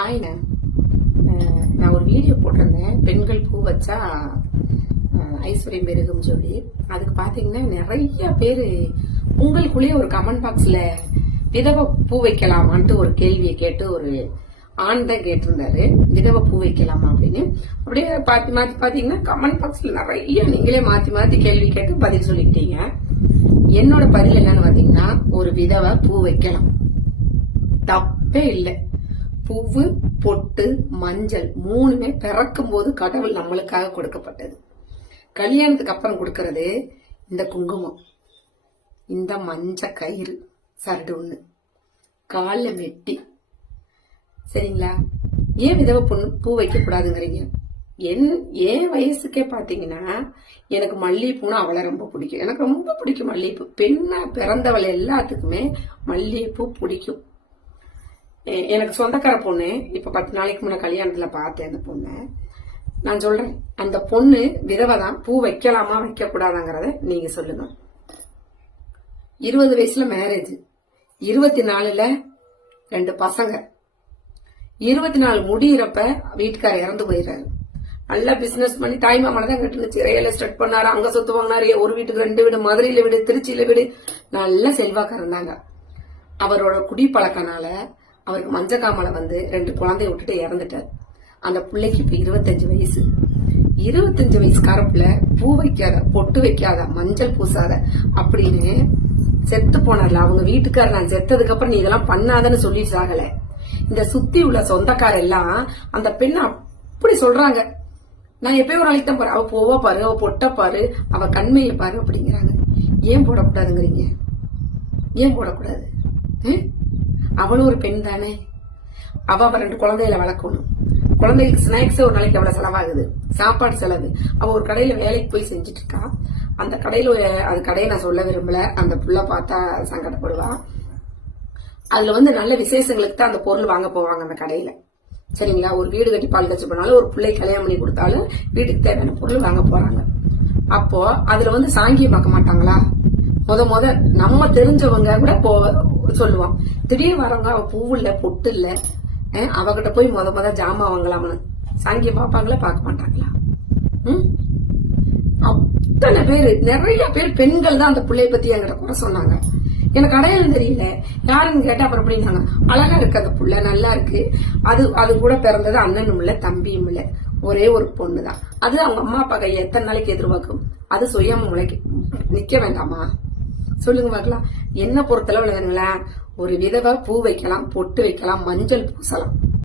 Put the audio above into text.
ஆயினா நான் ஒரு வீடியோ போட்டிருந்தேன். பெண்கள் பூ வச்சா ஐஸ்வர்யம் பெருகும் சொல்லி. அதுக்கு பாத்தீங்கன்னா நிறைய பேரு உங்களுக்குள்ளேயே ஒரு கமெண்ட் பாக்ஸ்ல விதவை பூ வைக்கலாமான்ட்டு ஒரு கேள்வியை கேட்டு ஒரு ஆண் தான் கேட்டிருந்தாரு, விதவை பூ வைக்கலாமா அப்படின்னு. அப்படியே மாத்தி மாத்தி பாத்தீங்கன்னா கமெண்ட் பாக்ஸ்ல நிறைய நீங்களே மாத்தி மாத்தி கேள்வி கேட்டு பதில் சொல்லிட்டீங்க. என்னோட பதில் என்னன்னு பாத்தீங்கன்னா, ஒரு விதவை பூ வைக்கலாம், தப்பே இல்லை. பூவு, பொட்டு, மஞ்சள் மூணுமே பிறக்கும் போது கடவுள் நம்மளுக்காக கொடுக்கப்பட்டது. கல்யாணத்துக்கு அப்புறம் கொடுக்கறது இந்த குங்குமம், இந்த மஞ்ச கயிறு, சரடு ஒண்ணு, காலில் மெட்டி. சரிங்களா? ஏன் விதவை பொண்ணு பூ வைக்க கூடாதுங்கிறீங்க? என் வயசுக்கே பாத்தீங்கன்னா எனக்கு மல்லிகைப்பூனா அவளை ரொம்ப பிடிக்கும். எனக்கு ரொம்ப பிடிக்கும் மல்லிகைப்பூ. பெண்ணா பிறந்தவளை எல்லாத்துக்குமே மல்லிகைப்பூ பிடிக்கும். எனக்கு சொந்தக்கார பொண்ணு இப்ப 10 நாளைக்கு முன்ன கல்யாணத்துல பார்த்தேன். அந்த பொண்ணு நான் சொல்றேன், அந்த பொண்ணு விதவை தான். பூ வைக்கலாமா வைக்க கூடாதாங்கிறத நீங்க சொல்லுங்க. 20 வயசுல மேரேஜ், 24ல 2 பசங்க, 24 முடியிறப்ப வீட்டுக்கார இறந்து போயிடுறாரு. நல்லா பிசினஸ் பண்ணி தாய் மாமலை தான் கட்டுனுச்சு. ரியல் எஸ்டேட் பண்ணாரு, அங்க சொத்து வாங்கினாரு. ஒரு வீட்டுக்கு 2 வீடு, மதுரையில வீடு, திருச்சியில வீடு, நல்ல செல்வாக்கா இருந்தாங்க. அவரோட குடிப்பழக்கனால அவருக்கு மஞ்சக்காமலை வந்து 2 குழந்தைய விட்டுட்டு இறந்துட்டார். அந்த பிள்ளைக்கு இப்ப 25 வயசு. 25 வயசு கரப்புல பூ வைக்காத, பொட்டு வைக்காத, மஞ்சள் பூசாத அப்படின்னு செத்து போனார்ல. அவங்க வீட்டுக்கார நான் செத்ததுக்கு அப்புறம் நீ இதெல்லாம் பண்ணாதன்னு சொல்லி சாகல. இந்த சுத்தி உள்ள சொந்தக்கார எல்லாம் அந்த பெண்ணை அப்படி சொல்றாங்க. நான் எப்பயும் ஒரு நாளைக்கு தான் பாரு, அவ பூவா பாரு, அவ பொட்ட பாரு, அவ கண்மையை பாரு அப்படிங்கிறாங்க. ஏன் போடக்கூடாதுங்கிறீங்க? ஏன் போடக்கூடாது? அவளும் ஒரு பெண் தானே. அவ 2 குழந்தைகளை வளர்க்கணும். குழந்தைகளுக்கு ஸ்நாக்ஸ் ஒரு நாளைக்கு எவ்வளவு செலவாகுது, சாப்பாடு செலவு. அவ ஒரு கடையில வேலைக்கு போய் செஞ்சுட்டு இருக்கா. அந்த கடையில அது கடையை நான் சொல்ல விரும்பல, அந்த புள்ள பார்த்தா சங்கடப்படுவா. அதுல வந்து நல்ல விசேஷங்களுக்கு தான் அந்த பொருள் வாங்க போவாங்க அந்த கடையில. சரிங்களா? ஒரு வீடு கட்டி பால் கட்சி பண்ணாலும், ஒரு பிள்ளை கல்யாணம் பண்ணி கொடுத்தாலும் வீட்டுக்கு தேவையான பொருள் வாங்க போறாங்க. அப்போ அதுல வந்து சாங்கியம் பார்க்க மாட்டாங்களா? முத நம்ம தெரிஞ்சவங்க கூட சொல்லுவான், திடீர்னு வரவங்க அவ பூ இல்ல, பொட்டு இல்ல, அவகிட்ட போய் முத ஜாமா வாங்கலாம்னு சாங்கியம் பார்ப்பாங்களா? பார்க்க மாட்டாங்களா? அத்தனை பேரு, நிறைய பேர் பெண்கள் தான் அந்த பிள்ளைய பத்தி என்கிட்ட கூட சொன்னாங்க. எனக்கு அடையாளம் தெரியல, யாருன்னு கேட்டா அப்புறம் அப்படின்னாங்க, அழகா இருக்கு அந்த புள்ள, நல்லா இருக்கு. அது கூட பிறந்தது அண்ணனும் இல்ல, தம்பியும் இல்ல, ஒரே ஒரு பொண்ணுதான். அது அவங்க அம்மா அப்பா கையை எத்தனை நாளைக்கு எதிர்பார்க்கும்? அது சுயமா நிக்க வேண்டாமா? சொல்லுங்க பார்க்கலாம். என்ன பொறுத்தளவு ஒரு விதவை பூ வைக்கலாம், பொட்டு வைக்கலாம், மஞ்சள் பூசலாம்.